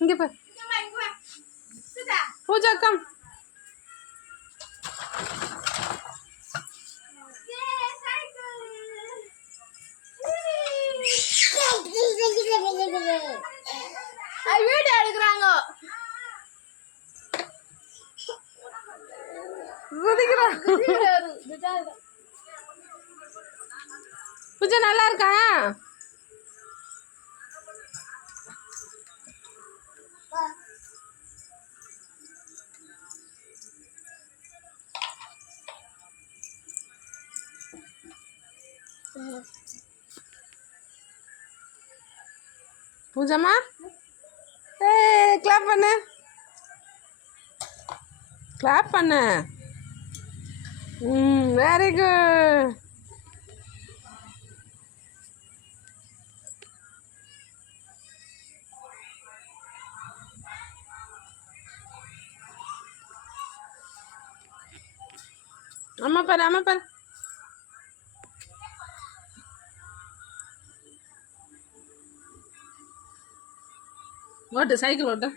இங்கே பாரு Pooja come. Video எடுக்கிறாங்க. பூஜா நல்லா இருக்கா? பூஜாமா கிளாப் பண்ணு, கிளாப் பண்ணு. Very good. அம்மா பாரு, அம்மா பாரு. ஓட்டு, சைக்கிள் ஓட்டு.